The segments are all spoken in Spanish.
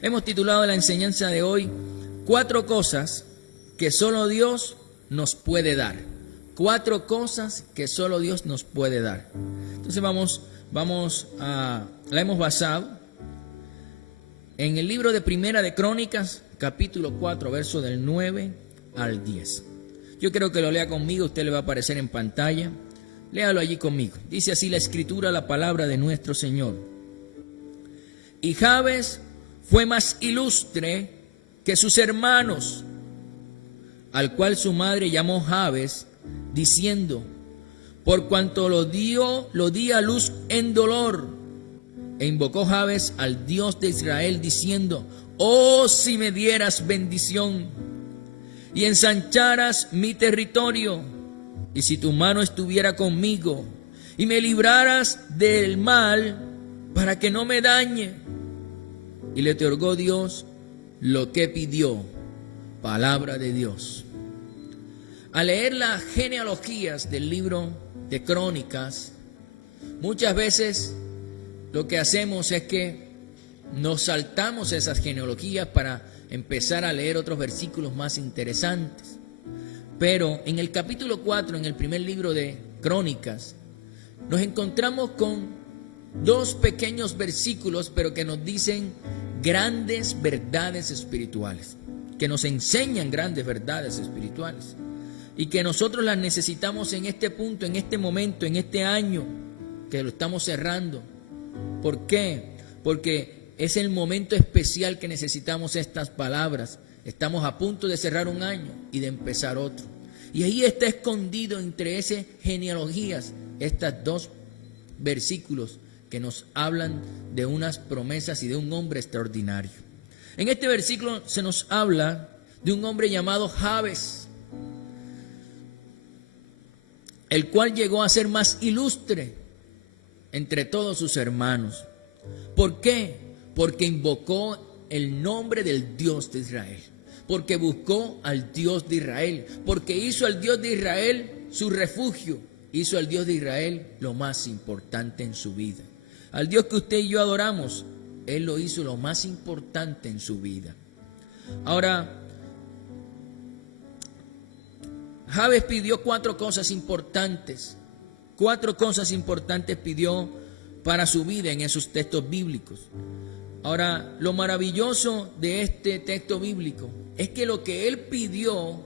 Hemos titulado la enseñanza de hoy 4 cosas que solo Dios nos puede dar. 4 cosas que solo Dios nos puede dar. Entonces la hemos basado en el libro de Primera de Crónicas, capítulo 4, verso del 9 al 10. Yo quiero que lo lea conmigo, usted le va a aparecer en pantalla. Léalo allí conmigo. Dice así la escritura, la palabra de nuestro Señor. Y Jabes fue más ilustre que sus hermanos, al cual su madre llamó Jabes, diciendo: por cuanto lo di a luz en dolor. E invocó Jabes al Dios de Israel, diciendo: oh, si me dieras bendición y ensancharas mi territorio, y si tu mano estuviera conmigo y me libraras del mal para que no me dañe. Y le otorgó Dios lo que pidió. Palabra de Dios. Al leer las genealogías del libro de Crónicas, muchas veces lo que hacemos es que nos saltamos esas genealogías para empezar a leer otros versículos más interesantes. Pero en el capítulo 4, en el primer libro de Crónicas, nos encontramos con 2 pequeños versículos, pero que nos dicen grandes verdades espirituales, que nos enseñan grandes verdades espirituales y que nosotros las necesitamos en este punto, en este momento, en este año que lo estamos cerrando. ¿Por qué? Porque es el momento especial que necesitamos estas palabras. Estamos a punto de cerrar un año y de empezar otro. Y ahí está escondido entre esas genealogías estos 2 versículos que nos hablan de unas promesas y de un hombre extraordinario. En este versículo se nos habla de un hombre llamado Jabes, el cual llegó a ser más ilustre entre todos sus hermanos. ¿Por qué? Porque invocó el nombre del Dios de Israel, porque buscó al Dios de Israel, porque hizo al Dios de Israel su refugio, hizo al Dios de Israel lo más importante en su vida. Al Dios que usted y yo adoramos, Él lo hizo lo más importante en su vida. Ahora, Jabes pidió 4 cosas importantes. 4 cosas importantes pidió para su vida en esos textos bíblicos. Ahora, lo maravilloso de este texto bíblico es que lo que él pidió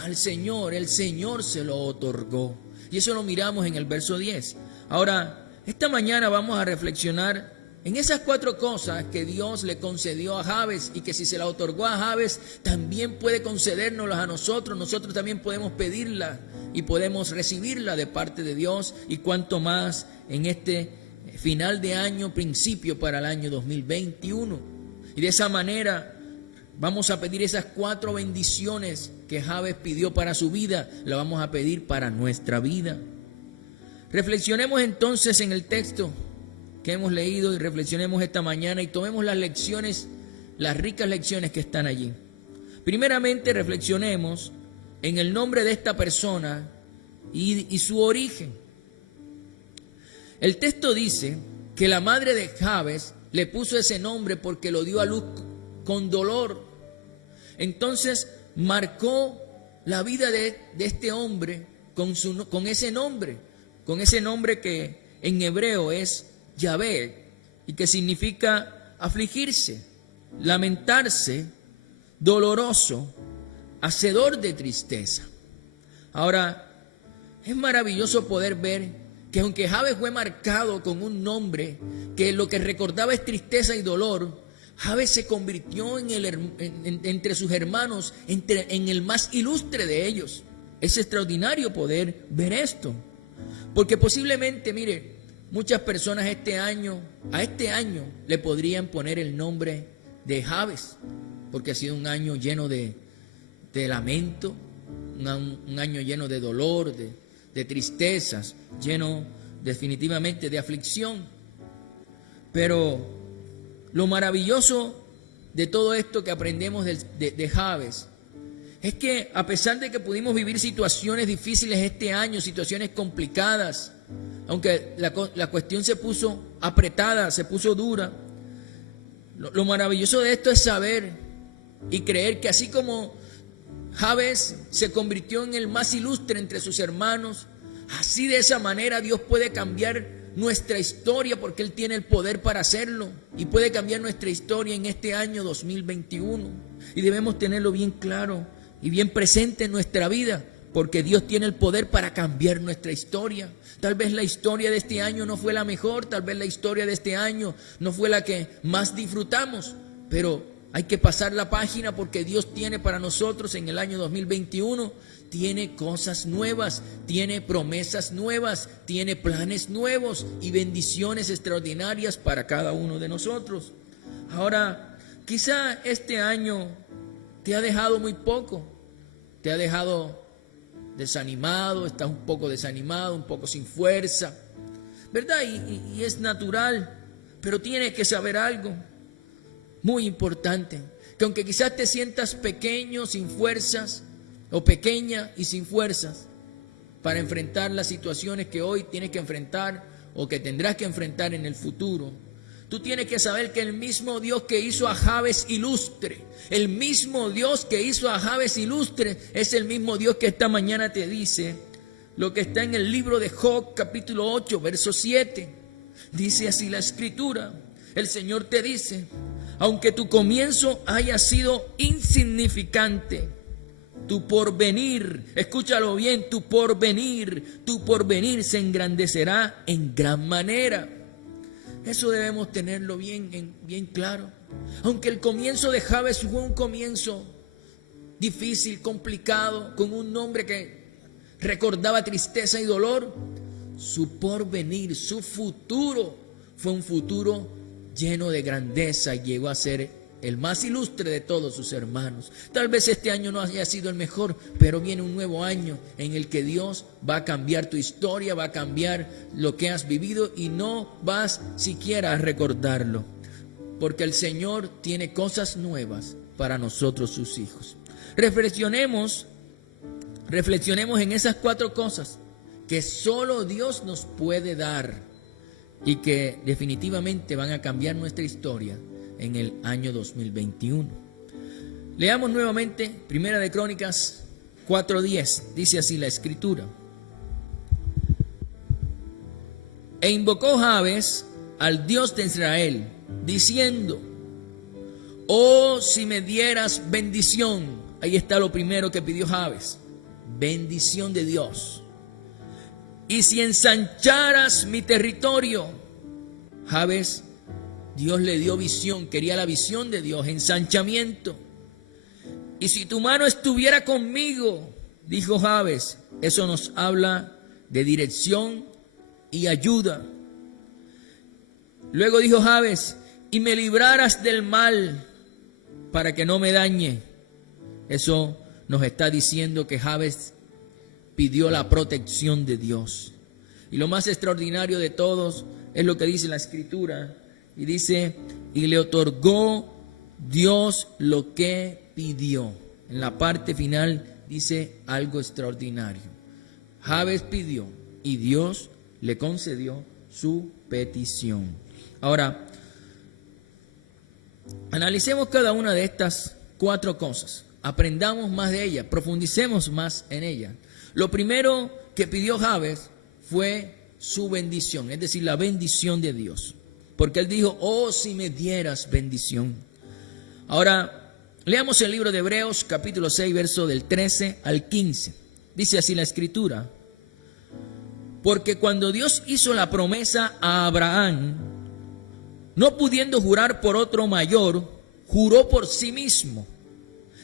al Señor, el Señor se lo otorgó. Y eso lo miramos en el verso 10. Ahora, esta mañana vamos a reflexionar en esas 4 cosas que Dios le concedió a Jabes, y que si se la otorgó a Jabes, también puede concedérnoslas a nosotros. Nosotros también podemos pedirla y podemos recibirla de parte de Dios, y cuanto más en este final de año, principio para el año 2021. Y de esa manera vamos a pedir esas 4 bendiciones que Jabes pidió para su vida, las vamos a pedir para nuestra vida. Reflexionemos entonces en el texto que hemos leído y reflexionemos esta mañana y tomemos las lecciones, las ricas lecciones que están allí. Primeramente, reflexionemos en el nombre de esta persona y su origen. El texto dice que la madre de Jabes le puso ese nombre porque lo dio a luz con dolor. Entonces marcó la vida de este hombre con ese nombre que en hebreo es Yahvé, y que significa afligirse, lamentarse, doloroso, hacedor de tristeza. Ahora, es maravilloso poder ver que aunque Jabes fue marcado con un nombre que lo que recordaba es tristeza y dolor, Jabes se convirtió entre sus hermanos en el más ilustre de ellos. Es extraordinario poder ver esto, porque posiblemente, mire, muchas personas a este año le podrían poner el nombre de Jabes, porque ha sido un año lleno de lamento, un año lleno de dolor, de tristezas, lleno definitivamente de aflicción. Pero lo maravilloso de todo esto que aprendemos de Jabes es que a pesar de que pudimos vivir situaciones difíciles este año, situaciones complicadas, aunque la cuestión se puso apretada, se puso dura, Lo maravilloso de esto es saber y creer que así como Jabes se convirtió en el más ilustre entre sus hermanos, así de esa manera Dios puede cambiar nuestra historia, porque Él tiene el poder para hacerlo, y puede cambiar nuestra historia en este año 2021. Y debemos tenerlo bien claro y bien presente en nuestra vida, porque Dios tiene el poder para cambiar nuestra historia. Tal vez la historia de este año no fue la mejor, tal vez la historia de este año no fue la que más disfrutamos, pero hay que pasar la página, porque Dios tiene para nosotros en el año 2021, tiene cosas nuevas, tiene promesas nuevas, tiene planes nuevos y bendiciones extraordinarias para cada uno de nosotros. Ahora, quizá este año te ha dejado muy poco, te ha dejado desanimado, estás un poco desanimado, un poco sin fuerza, ¿verdad? Y es natural, pero tienes que saber algo muy importante, que aunque quizás te sientas pequeño, sin fuerzas, o pequeña y sin fuerzas para enfrentar las situaciones que hoy tienes que enfrentar o que tendrás que enfrentar en el futuro, tú tienes que saber que el mismo Dios que hizo a Jabes ilustre, el mismo Dios que hizo a Jabes ilustre, es el mismo Dios que esta mañana te dice lo que está en el libro de Job, capítulo 8, verso 7. Dice así la Escritura: el Señor te dice, aunque tu comienzo haya sido insignificante, tu porvenir, escúchalo bien, tu porvenir se engrandecerá en gran manera. Eso debemos tenerlo bien claro. Aunque el comienzo de Jabes fue un comienzo difícil, complicado, con un nombre que recordaba tristeza y dolor, su porvenir, su futuro, fue un futuro lleno de grandeza y llegó a ser el más ilustre de todos sus hermanos. Tal vez este año no haya sido el mejor, pero viene un nuevo año en el que Dios va a cambiar tu historia, va a cambiar lo que has vivido y no vas siquiera a recordarlo, porque el Señor tiene cosas nuevas para nosotros, sus hijos. Reflexionemos en esas 4 cosas que solo Dios nos puede dar y que definitivamente van a cambiar nuestra historia en el año 2021. Leamos nuevamente Primera de Crónicas 4:10. Dice así la Escritura: e invocó Jabes al Dios de Israel, diciendo, oh, si me dieras bendición. Ahí está lo primero que pidió Jabes: bendición de Dios. Y si ensancharas mi territorio. Jabes, Dios le dio visión, quería la visión de Dios, ensanchamiento. Y si tu mano estuviera conmigo, dijo Jabes, eso nos habla de dirección y ayuda. Luego dijo Jabes, y me libraras del mal para que no me dañe. Eso nos está diciendo que Jabes pidió la protección de Dios. Y lo más extraordinario de todos es lo que dice la Escritura. Y dice, y le otorgó Dios lo que pidió. En la parte final dice algo extraordinario. Jabes pidió y Dios le concedió su petición. Ahora, analicemos cada una de estas 4 cosas. Aprendamos más de ellas, profundicemos más en ellas. Lo primero que pidió Jabes fue su bendición, es decir, la bendición de Dios. Porque él dijo, oh, si me dieras bendición. Ahora, leamos el libro de Hebreos, capítulo 6, verso del 13 al 15. Dice así la Escritura: porque cuando Dios hizo la promesa a Abraham, no pudiendo jurar por otro mayor, juró por sí mismo,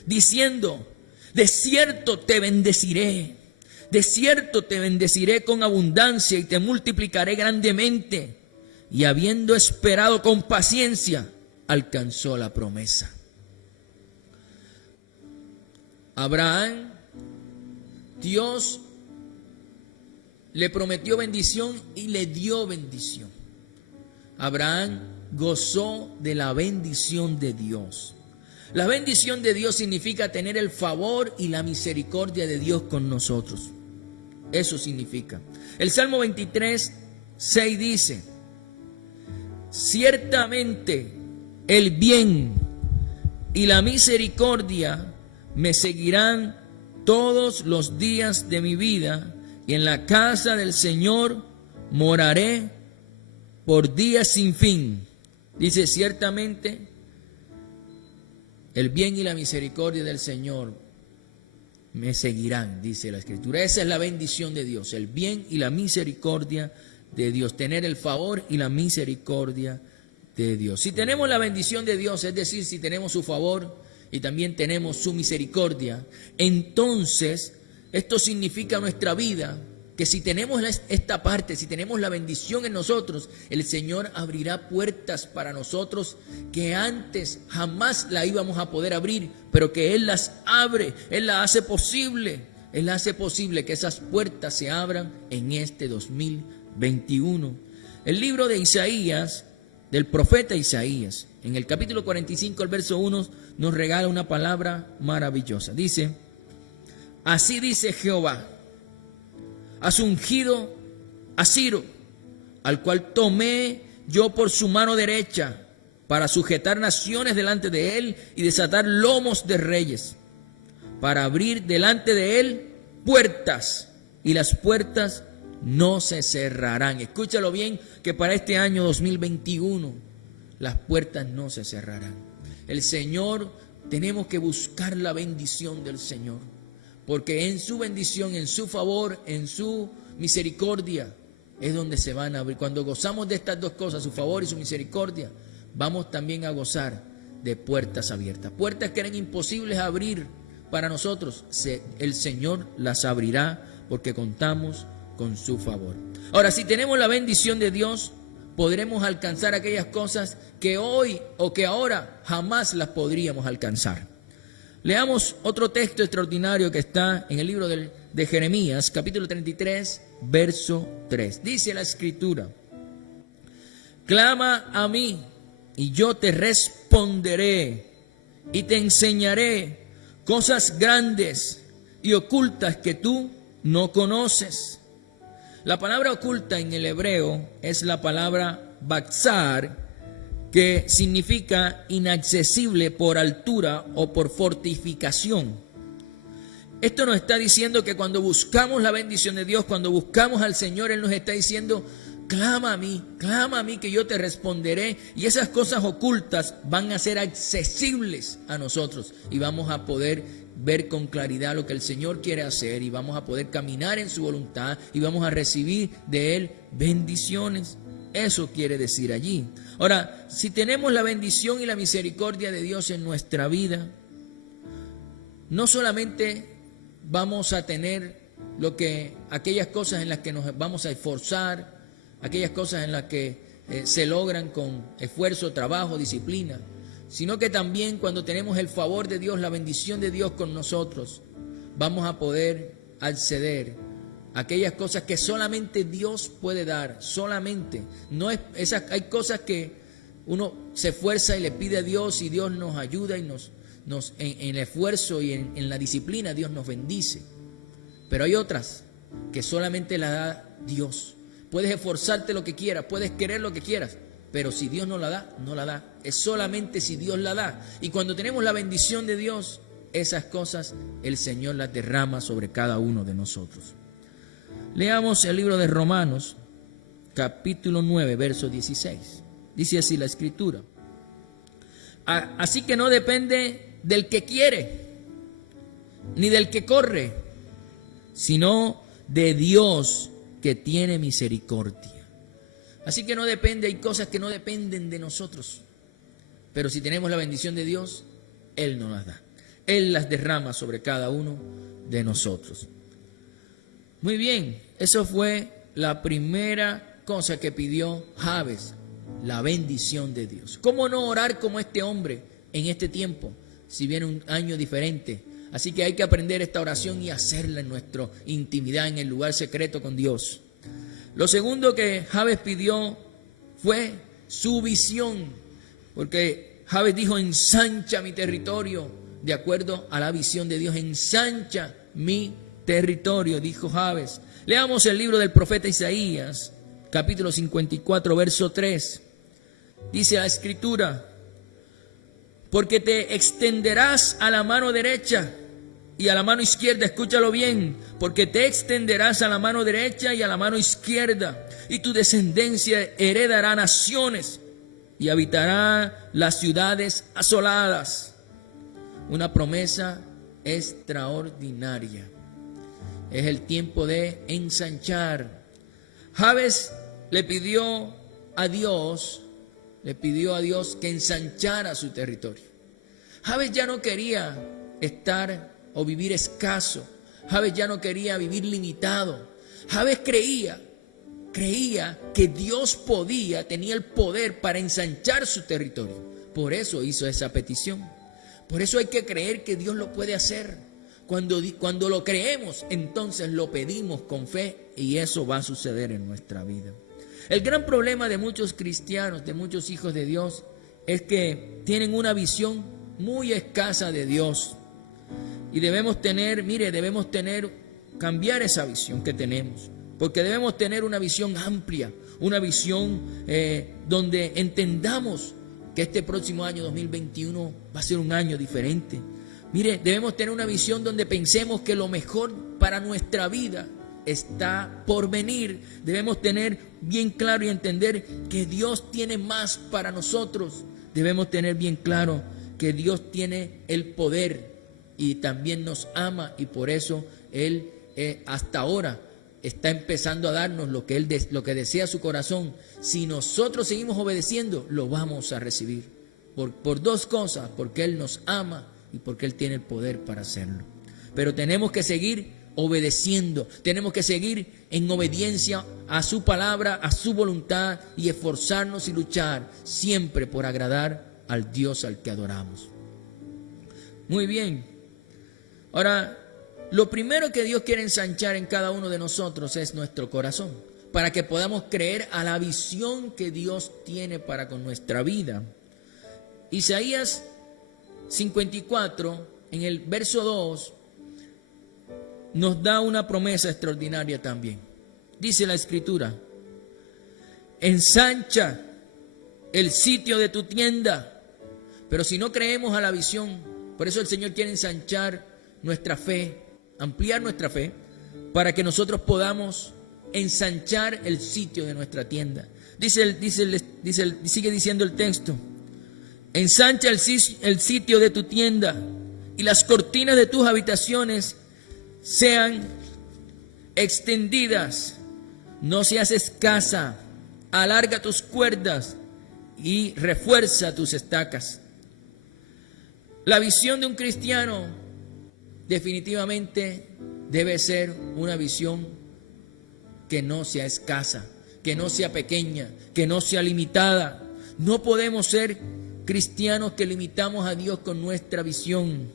diciendo, de cierto te bendeciré con abundancia y te multiplicaré grandemente. Y habiendo esperado con paciencia, alcanzó la promesa. Abraham, Dios le prometió bendición y le dio bendición. Abraham gozó de la bendición de Dios. La bendición de Dios significa tener el favor y la misericordia de Dios con nosotros. Eso significa. El Salmo 23, 6 dice, ciertamente el bien y la misericordia me seguirán todos los días de mi vida, y en la casa del Señor moraré por días sin fin. Dice, ciertamente el bien y la misericordia del Señor me seguirán, dice la Escritura. Esa es la bendición de Dios, el bien y la misericordia de Dios, tener el favor y la misericordia de Dios. Si tenemos la bendición de Dios, es decir, si tenemos su favor y también tenemos su misericordia, entonces esto significa nuestra vida, que si tenemos esta parte, si tenemos la bendición en nosotros, el Señor abrirá puertas para nosotros que antes jamás la íbamos a poder abrir, pero que Él las abre, Él las hace posible. Él hace posible que esas puertas se abran en este 2021. El libro de Isaías, del profeta Isaías, en el capítulo 45, el verso 1, nos regala una palabra maravillosa. Dice, así dice Jehová, has ungido a Ciro, al cual tomé yo por su mano derecha, para sujetar naciones delante de él y desatar lomos de reyes, para abrir delante de él puertas, y las puertas no se cerrarán. Escúchalo bien, que para este año 2021 las puertas no se cerrarán. El Señor, tenemos que buscar la bendición del Señor, porque en su bendición, en su favor, en su misericordia es donde se van a abrir. Cuando gozamos de estas dos cosas, su favor y su misericordia, vamos también a gozar de puertas abiertas. Puertas que eran imposibles abrir para nosotros, el Señor las abrirá porque contamos con su favor. Ahora, si tenemos la bendición de Dios, podremos alcanzar aquellas cosas que hoy o que ahora jamás las podríamos alcanzar. Leamos otro texto extraordinario que está en el libro de Jeremías, capítulo 33, verso 3. Dice la Escritura, clama a mí y yo te responderé y te enseñaré cosas grandes y ocultas que tú no conoces. La palabra oculta en el hebreo es la palabra batzar, que significa inaccesible por altura o por fortificación. Esto nos está diciendo que cuando buscamos la bendición de Dios, cuando buscamos al Señor, Él nos está diciendo, clama a mí que yo te responderé, y esas cosas ocultas van a ser accesibles a nosotros y vamos a poder ver con claridad lo que el Señor quiere hacer y vamos a poder caminar en su voluntad y vamos a recibir de Él bendiciones. Eso quiere decir allí. Ahora, si tenemos la bendición y la misericordia de Dios en nuestra vida, no solamente vamos a tener aquellas cosas en las que nos vamos a esforzar, aquellas cosas en las que se logran con esfuerzo, trabajo, disciplina, sino que también cuando tenemos el favor de Dios, la bendición de Dios con nosotros, vamos a poder acceder a aquellas cosas que solamente Dios puede dar, solamente. Hay cosas que uno se esfuerza y le pide a Dios y Dios nos ayuda y en el esfuerzo y en la disciplina Dios nos bendice. Pero hay otras que solamente la da Dios. Puedes esforzarte lo que quieras, puedes querer lo que quieras, pero si Dios no la da, no la da. Es solamente si Dios la da. Y cuando tenemos la bendición de Dios, esas cosas el Señor las derrama sobre cada uno de nosotros. Leamos el libro de Romanos, capítulo 9, verso 16. Dice así la Escritura. Así que no depende del que quiere, ni del que corre, sino de Dios que tiene misericordia. Así que no depende, hay cosas que no dependen de nosotros, pero si tenemos la bendición de Dios, Él nos las da. Él las derrama sobre cada uno de nosotros. Muy bien, eso fue la primera cosa que pidió Jabes, la bendición de Dios. ¿Cómo no orar como este hombre en este tiempo, si viene un año diferente? Así que hay que aprender esta oración y hacerla en nuestra intimidad, en el lugar secreto con Dios. Lo segundo que Jabes pidió fue su visión, porque Jabes dijo, ensancha mi territorio, de acuerdo a la visión de Dios, ensancha mi territorio, dijo Jabes. Leamos el libro del profeta Isaías, capítulo 54, verso 3. Dice la Escritura, porque te extenderás a la mano derecha y a la mano izquierda. Escúchalo bien, porque te extenderás a la mano derecha y a la mano izquierda, y tu descendencia heredará naciones y habitará las ciudades asoladas. Una promesa extraordinaria. Es el tiempo de ensanchar. Jabes le pidió a Dios que ensanchara su territorio. Jabes ya no quería estar o vivir escaso. Jabes ya no quería vivir limitado. Jabes creía que Dios tenía el poder para ensanchar su territorio. Por eso hizo esa petición. Por eso hay que creer que Dios lo puede hacer. Cuando lo creemos, entonces lo pedimos con fe y eso va a suceder en nuestra vida. El gran problema de muchos cristianos, de muchos hijos de Dios, es que tienen una visión muy escasa de Dios. Y debemos cambiar esa visión que tenemos. Porque debemos tener una visión amplia, una visión donde entendamos que este próximo año 2021 va a ser un año diferente. Debemos tener una visión donde pensemos que lo mejor para nuestra vida está por venir. Debemos tener bien claro y entender que Dios tiene más para nosotros. Debemos tener bien claro que Dios tiene el poder y también nos ama, y por eso Él hasta ahora está empezando a darnos lo que desea su corazón. Si nosotros seguimos obedeciendo, lo vamos a recibir. Por dos cosas: porque Él nos ama y porque Él tiene el poder para hacerlo. Pero tenemos que seguir obedeciendo, tenemos que seguir en obediencia a su palabra, a su voluntad, y esforzarnos y luchar siempre por agradar al Dios al que adoramos. Muy bien. Ahora, lo primero que Dios quiere ensanchar en cada uno de nosotros es nuestro corazón, para que podamos creer a la visión que Dios tiene para con nuestra vida. Isaías 54, en el verso 2, nos da una promesa extraordinaria también. Dice la Escritura: ensancha el sitio de tu tienda. Pero si no creemos a la visión, por eso el Señor quiere ensanchar nuestra fe, ampliar nuestra fe, para que nosotros podamos ensanchar el sitio de nuestra tienda. Sigue diciendo el texto: ensancha el sitio de tu tienda, y las cortinas de tus habitaciones sean extendidas. No seas escasa, alarga tus cuerdas y refuerza tus estacas. La visión de un cristiano definitivamente debe ser una visión que no sea escasa, que no sea pequeña, que no sea limitada. No podemos ser cristianos que limitamos a Dios con nuestra visión.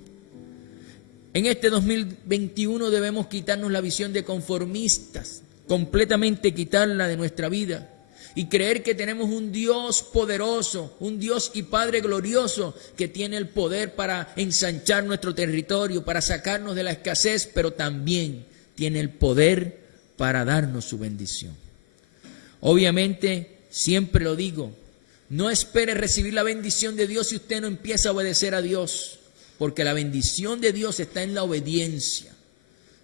En este 2021 debemos quitarnos la visión de conformistas, completamente quitarla de nuestra vida, y creer que tenemos un Dios poderoso, un Dios y Padre glorioso que tiene el poder para ensanchar nuestro territorio, para sacarnos de la escasez, pero también tiene el poder para darnos su bendición. Obviamente, siempre lo digo, no espere recibir la bendición de Dios si usted no empieza a obedecer a Dios, porque la bendición de Dios está en la obediencia,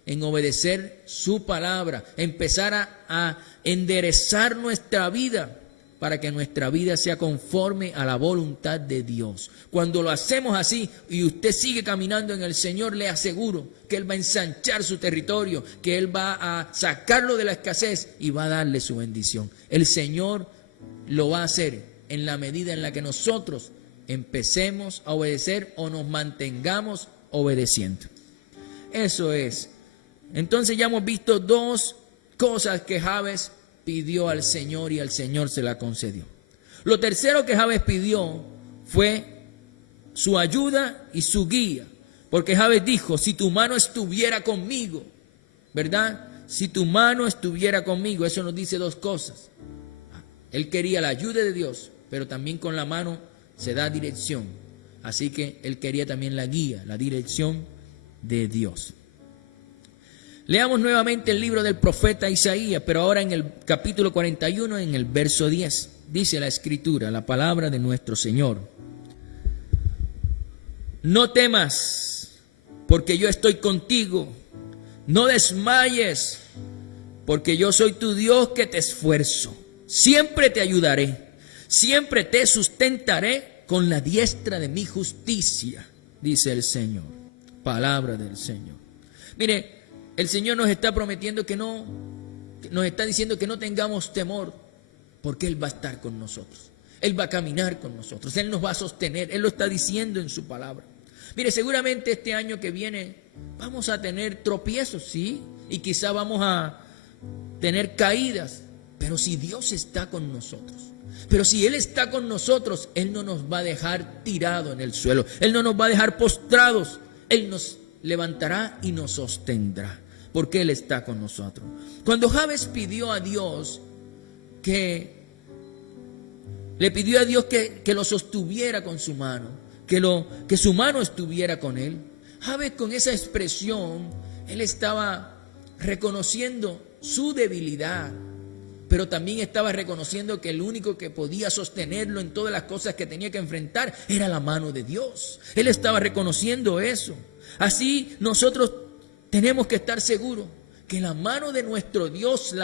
en obedecer su palabra, empezar a enderezar nuestra vida para que nuestra vida sea conforme a la voluntad de Dios. Cuando lo hacemos así y usted sigue caminando en el Señor, le aseguro que Él va a ensanchar su territorio, que Él va a sacarlo de la escasez y va a darle su bendición. El Señor lo va a hacer en la medida en la que nosotros empecemos a obedecer o nos mantengamos obedeciendo. Eso es. Entonces ya hemos visto dos cosas que Jabes pidió al Señor y al Señor se la concedió. Lo tercero que Jabes pidió fue su ayuda y su guía, porque Jabes dijo: si tu mano estuviera conmigo, ¿verdad? Si tu mano estuviera conmigo. Eso nos dice dos cosas. Él quería la ayuda de Dios, pero también con la mano se da dirección. Así que él quería también la guía, la dirección de Dios. Leamos nuevamente el libro del profeta Isaías, pero ahora en el capítulo 41, en el verso 10. Dice la Escritura, la palabra de nuestro Señor: no temas, porque yo estoy contigo. No desmayes, porque yo soy tu Dios que te esfuerzo. Siempre te ayudaré, siempre te sustentaré con la diestra de mi justicia, dice el Señor. Palabra del Señor. Mire, el Señor nos está prometiendo nos está diciendo que no tengamos temor, porque Él va a estar con nosotros. Él va a caminar con nosotros, Él nos va a sostener, Él lo está diciendo en su palabra. Mire, seguramente este año que viene vamos a tener tropiezos, sí, y quizá vamos a tener caídas, pero si Dios está con nosotros, pero si Él está con nosotros, Él no nos va a dejar tirado en el suelo, Él no nos va a dejar postrados, Él nos levantará y nos sostendrá, porque Él está con nosotros. Cuando Jabes pidió a Dios que lo sostuviera con su mano, que su mano estuviera con él, Jabes, con esa expresión, él estaba reconociendo su debilidad, pero también estaba reconociendo que el único que podía sostenerlo en todas las cosas que tenía que enfrentar era la mano de Dios. Él estaba reconociendo eso. Así nosotros tenemos que estar seguros que la mano de nuestro Dios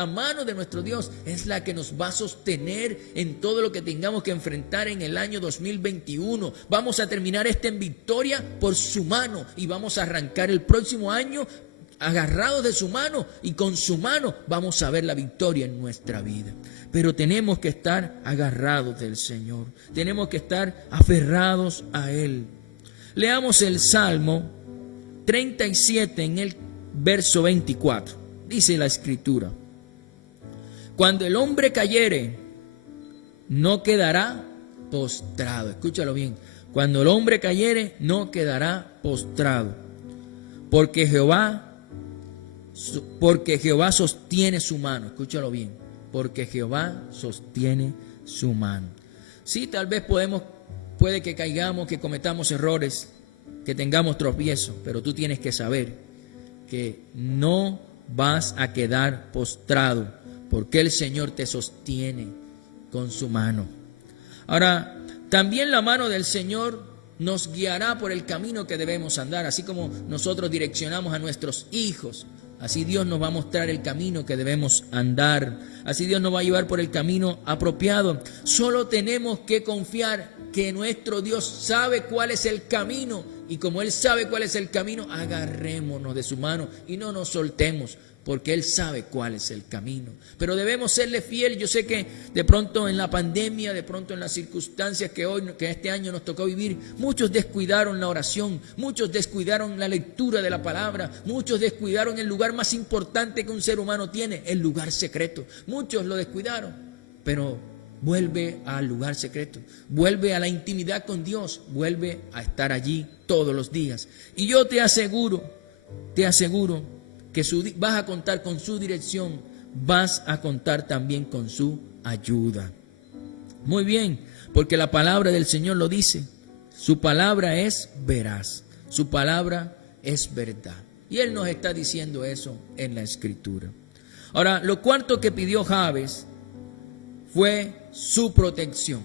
es la que nos va a sostener en todo lo que tengamos que enfrentar en el año 2021. Vamos a terminar en victoria por su mano y vamos a arrancar el próximo año agarrados de su mano, y con su mano vamos a ver la victoria en nuestra vida. Pero tenemos que estar agarrados del Señor, tenemos que estar aferrados a Él. Leamos el Salmo 37 en el verso 24. Dice la Escritura: cuando el hombre cayere, no quedará postrado. Escúchalo bien. Cuando el hombre cayere, no quedará postrado, porque Jehová sostiene su mano. Escúchalo bien. Porque Jehová sostiene su mano. Sí, tal vez puede que caigamos, que cometamos errores, que tengamos tropiezos, pero tú tienes que saber que no vas a quedar postrado, porque el Señor te sostiene con su mano. Ahora, también la mano del Señor nos guiará por el camino que debemos andar, así como nosotros direccionamos a nuestros hijos. Así Dios nos va a mostrar el camino que debemos andar. Así Dios nos va a llevar por el camino apropiado. Solo tenemos que confiar que nuestro Dios sabe cuál es el camino. Y como Él sabe cuál es el camino, agarrémonos de su mano y no nos soltemos, porque Él sabe cuál es el camino. Pero debemos serle fiel. Yo sé que de pronto en la pandemia, de pronto en las circunstancias que este año nos tocó vivir, muchos descuidaron la oración, muchos descuidaron la lectura de la palabra, muchos descuidaron el lugar más importante que un ser humano tiene, el lugar secreto. Muchos lo descuidaron, pero vuelve al lugar secreto, vuelve a la intimidad con Dios, vuelve a estar allí todos los días. Y yo te aseguro que vas a contar con su dirección, vas a contar también con su ayuda. Muy bien, porque la palabra del Señor lo dice, su palabra es veraz, su palabra es verdad. Y Él nos está diciendo eso en la Escritura. Ahora, lo cuarto que pidió Jabes fue su protección.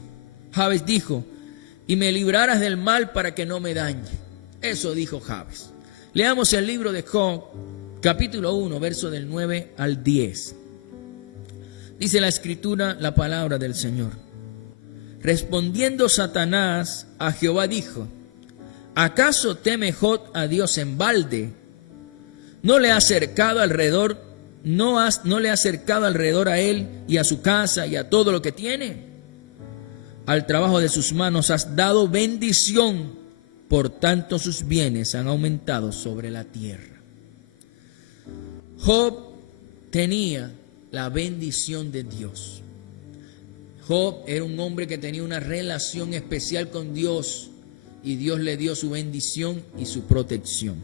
Jabes dijo: y me librarás del mal para que no me dañe. Eso dijo Jabes. Leamos el libro de Job, capítulo 1, verso del 9 al 10. Dice la Escritura, la palabra del Señor. Respondiendo Satanás a Jehová dijo: ¿acaso teme Job a Dios en balde? ¿No le ha acercado alrededor a él y a su casa y a todo lo que tiene? Al trabajo de sus manos has dado bendición, por tanto sus bienes han aumentado sobre la tierra. Job tenía la bendición de Dios. Job era un hombre que tenía una relación especial con Dios y Dios le dio su bendición y su protección.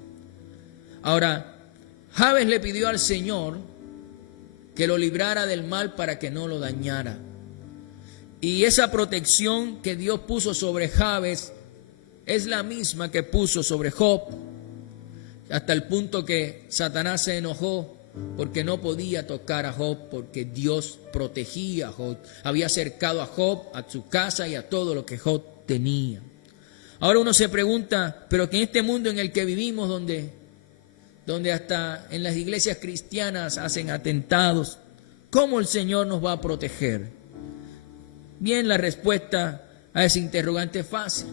Ahora, Jabes le pidió al Señor que lo librara del mal para que no lo dañara. Y esa protección que Dios puso sobre Jabes es la misma que puso sobre Job, hasta el punto que Satanás se enojó porque no podía tocar a Job, porque Dios protegía a Job, había acercado a Job, a su casa y a todo lo que Job tenía. Ahora uno se pregunta, pero que en este mundo en el que vivimos, donde hasta en las iglesias cristianas hacen atentados, ¿cómo el Señor nos va a proteger? Bien, la respuesta a ese interrogante es fácil.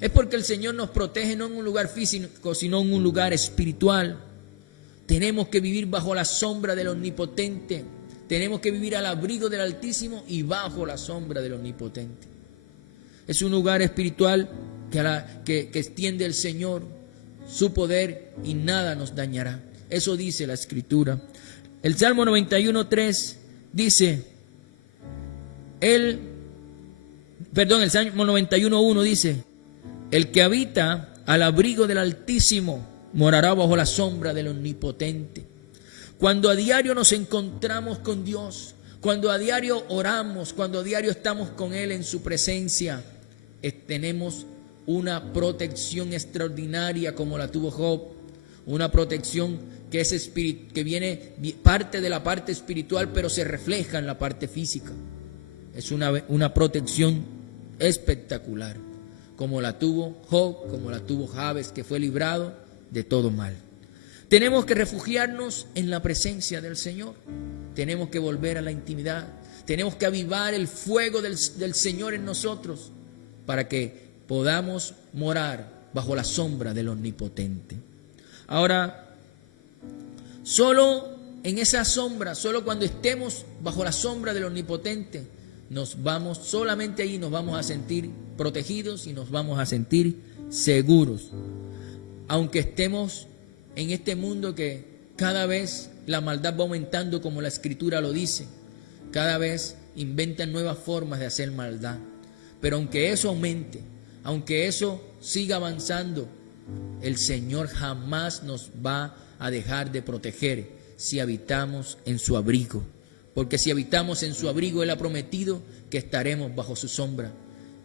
Es porque el Señor nos protege no en un lugar físico, sino en un lugar espiritual. Tenemos que vivir bajo la sombra del Omnipotente. Tenemos que vivir al abrigo del Altísimo y bajo la sombra del Omnipotente. Es un lugar espiritual que extiende el Señor, su poder, y nada nos dañará. Eso dice la Escritura. El Salmo 91:3 dice, el Salmo 91:1 dice, el que habita al abrigo del Altísimo morará bajo la sombra del Omnipotente. Cuando a diario nos encontramos con Dios, cuando a diario oramos, cuando a diario estamos con Él en su presencia, tenemos una protección extraordinaria como la tuvo Job, una protección que viene parte de la parte espiritual, pero se refleja en la parte física. Es una protección espectacular, como la tuvo Job, como la tuvo Jabes, que fue librado de todo mal. Tenemos que refugiarnos en la presencia del Señor. Tenemos que volver a la intimidad. Tenemos que avivar el fuego del Señor en nosotros para que podamos morar bajo la sombra del Omnipotente. Ahora, solo en esa sombra, solo cuando estemos bajo la sombra del Omnipotente, solamente ahí nos vamos a sentir protegidos y nos vamos a sentir seguros. Aunque estemos en este mundo que cada vez la maldad va aumentando, como la Escritura lo dice, cada vez inventan nuevas formas de hacer maldad. Pero aunque eso aumente, aunque eso siga avanzando, el Señor jamás nos va a dejar de proteger si habitamos en su abrigo. Porque si habitamos en su abrigo, Él ha prometido que estaremos bajo su sombra.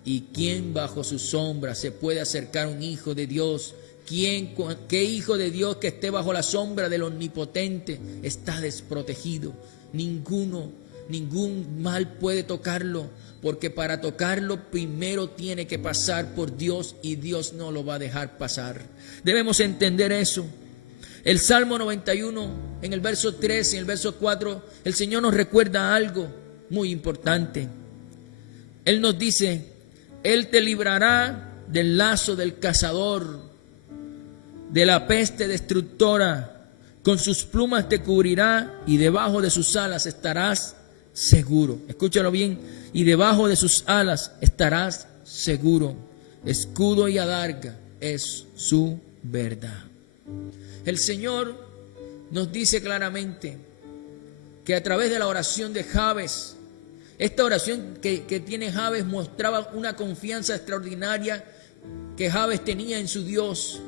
¿Y quién bajo su sombra se puede acercar a un hijo de Dios? ¿Qué hijo de Dios que esté bajo la sombra del Omnipotente está desprotegido? Ningún mal puede tocarlo, porque para tocarlo primero tiene que pasar por Dios y Dios no lo va a dejar pasar. Debemos entender eso. El Salmo 91, en el verso 3 y en el verso 4, el Señor nos recuerda algo muy importante. Él nos dice, Él te librará del lazo del cazador, de la peste destructora, con sus plumas te cubrirá y debajo de sus alas estarás seguro. Escúchalo bien, y debajo de sus alas estarás seguro. Escudo y adarga es su verdad. El Señor nos dice claramente que a través de la oración de Jabes, esta oración que tiene Jabes mostraba una confianza extraordinaria que Jabes tenía en su Dios,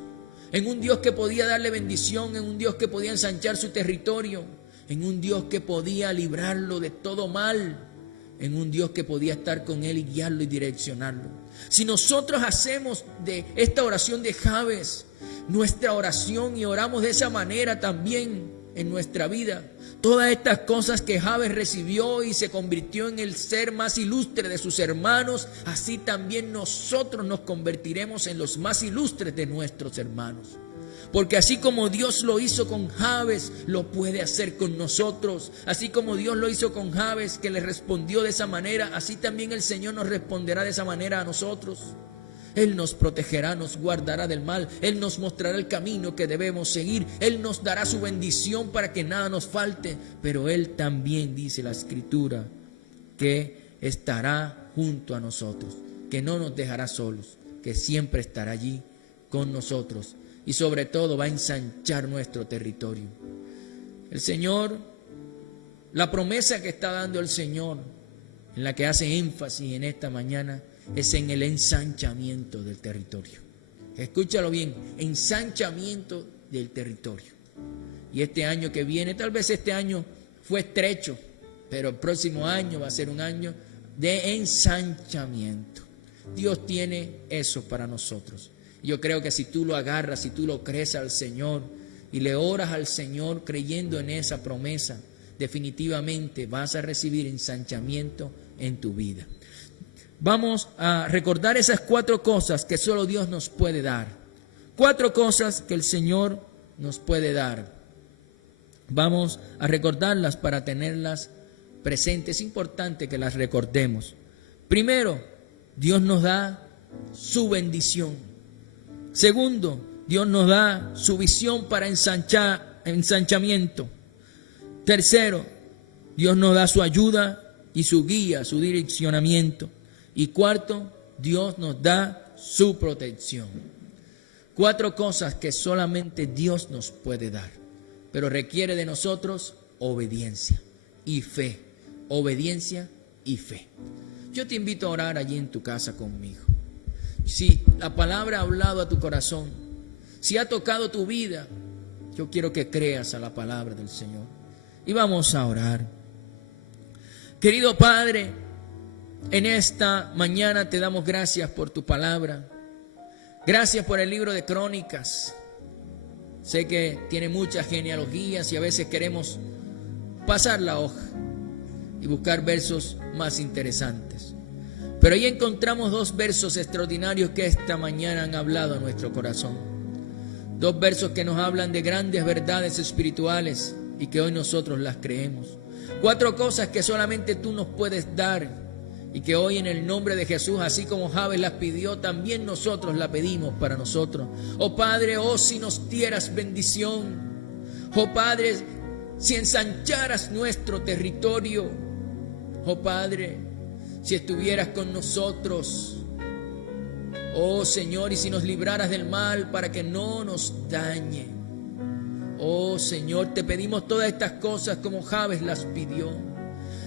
en un Dios que podía darle bendición, en un Dios que podía ensanchar su territorio, en un Dios que podía librarlo de todo mal, en un Dios que podía estar con él y guiarlo y direccionarlo. Si nosotros hacemos de esta oración de Jabes nuestra oración y oramos de esa manera también en nuestra vida, todas estas cosas que Jabes recibió y se convirtió en el ser más ilustre de sus hermanos, así también nosotros nos convertiremos en los más ilustres de nuestros hermanos. Porque así como Dios lo hizo con Jabes, lo puede hacer con nosotros. Así como Dios lo hizo con Jabes, que le respondió de esa manera, así también el Señor nos responderá de esa manera a nosotros. Él nos protegerá, nos guardará del mal. Él nos mostrará el camino que debemos seguir. Él nos dará su bendición para que nada nos falte. Pero Él también, dice la Escritura, que estará junto a nosotros, que no nos dejará solos, que siempre estará allí con nosotros. Y sobre todo va a ensanchar nuestro territorio. El Señor, la promesa que está dando el Señor, en la que hace énfasis en esta mañana, es en el ensanchamiento del territorio. Escúchalo bien, ensanchamiento del territorio. Y este año que viene, tal vez este año fue estrecho, pero el próximo año va a ser un año de ensanchamiento. Dios tiene eso para nosotros. Yo creo que si tú lo agarras, si tú lo crees al Señor y le oras al Señor creyendo en esa promesa, definitivamente vas a recibir ensanchamiento en tu vida. vamos a recordar esas 4 cosas que solo Dios nos puede dar. 4 cosas que el Señor nos puede dar. Vamos a recordarlas para tenerlas presentes. Es importante que las recordemos. Primero, Dios nos da su bendición. Segundo, Dios nos da su visión para ensanchamiento. Tercero, Dios nos da su ayuda y su guía, su direccionamiento. Y cuarto, Dios nos da su protección. 4 cosas que solamente Dios nos puede dar, pero requiere de nosotros obediencia y fe. Obediencia y fe. Yo te invito a orar allí en tu casa conmigo. Si la palabra ha hablado a tu corazón, si ha tocado tu vida, yo quiero que creas a la palabra del Señor. Y vamos a orar. Querido Padre, en esta mañana te damos gracias por tu palabra. Gracias por el libro de Crónicas. Sé que tiene muchas genealogías y a veces queremos pasar la hoja y buscar versos más interesantes. Pero ahí encontramos 2 versos extraordinarios que esta mañana han hablado a nuestro corazón. 2 versos que nos hablan de grandes verdades espirituales y que hoy nosotros las creemos. 4 cosas que solamente tú nos puedes dar y que hoy en el nombre de Jesús, así como Jabes las pidió, también nosotros la pedimos para nosotros. Oh Padre, oh si nos dieras bendición. Oh Padre, si ensancharas nuestro territorio. Oh Padre, si estuvieras con nosotros. Oh Señor, y si nos libraras del mal para que no nos dañe. Oh Señor, te pedimos todas estas cosas como Jabes las pidió.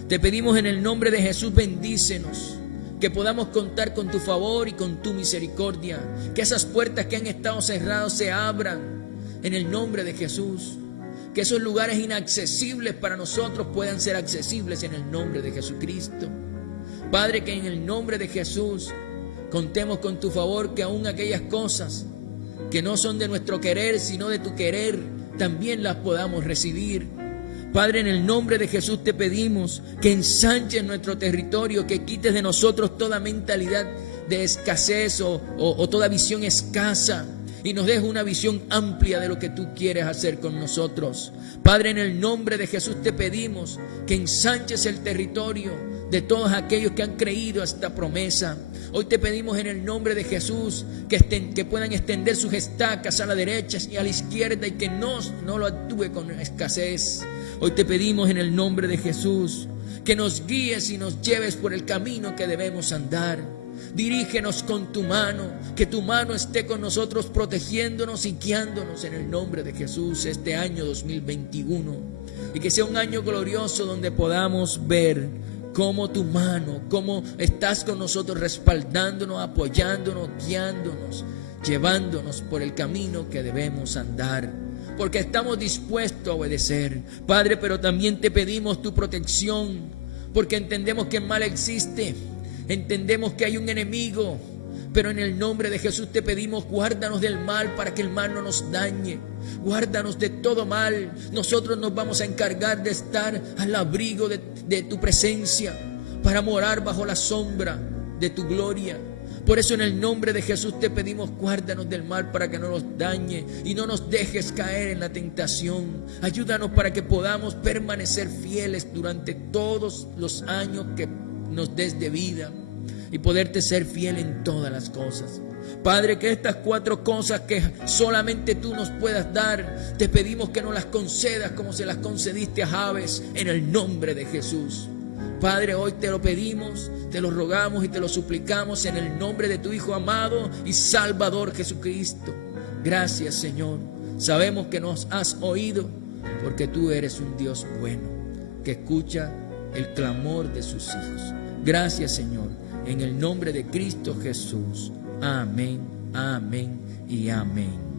Te pedimos en el nombre de Jesús, bendícenos, que podamos contar con tu favor y con tu misericordia, que esas puertas que han estado cerradas se abran en el nombre de Jesús, que esos lugares inaccesibles para nosotros puedan ser accesibles en el nombre de Jesucristo. Padre, que en el nombre de Jesús contemos con tu favor, que aún aquellas cosas que no son de nuestro querer, sino de tu querer, también las podamos recibir. Padre, en el nombre de Jesús te pedimos que ensanches nuestro territorio, que quites de nosotros toda mentalidad de escasez o toda visión escasa y nos dejes una visión amplia de lo que tú quieres hacer con nosotros. Padre, en el nombre de Jesús te pedimos que ensanches el territorio de todos aquellos que han creído a esta promesa. Hoy te pedimos en el nombre de Jesús que puedan extender sus estacas a la derecha y a la izquierda y que no lo actúe con escasez. Hoy te pedimos en el nombre de Jesús que nos guíes y nos lleves por el camino que debemos andar. Dirígenos con tu mano, que tu mano esté con nosotros protegiéndonos y guiándonos en el nombre de Jesús este año 2021. Y que sea un año glorioso donde podamos ver cómo tu mano, cómo estás con nosotros respaldándonos, apoyándonos, guiándonos, llevándonos por el camino que debemos andar. Porque estamos dispuestos a obedecer, Padre, pero también te pedimos tu protección, porque entendemos que el mal existe, entendemos que hay un enemigo, pero en el nombre de Jesús te pedimos, guárdanos del mal para que el mal no nos dañe, guárdanos de todo mal. Nosotros nos vamos a encargar de estar al abrigo de tu presencia, para morar bajo la sombra de tu gloria. Por eso en el nombre de Jesús te pedimos, guárdanos del mal para que no nos dañe y no nos dejes caer en la tentación. Ayúdanos para que podamos permanecer fieles durante todos los años que nos des de vida y poderte ser fiel en todas las cosas. Padre, que estas 4 cosas que solamente tú nos puedas dar, te pedimos que nos las concedas como se las concediste a Jabes en el nombre de Jesús. Padre, hoy te lo pedimos, te lo rogamos y te lo suplicamos en el nombre de tu Hijo amado y Salvador Jesucristo. Gracias, Señor. Sabemos que nos has oído porque tú eres un Dios bueno que escucha el clamor de sus hijos. Gracias, Señor, en el nombre de Cristo Jesús. Amén, amén y amén.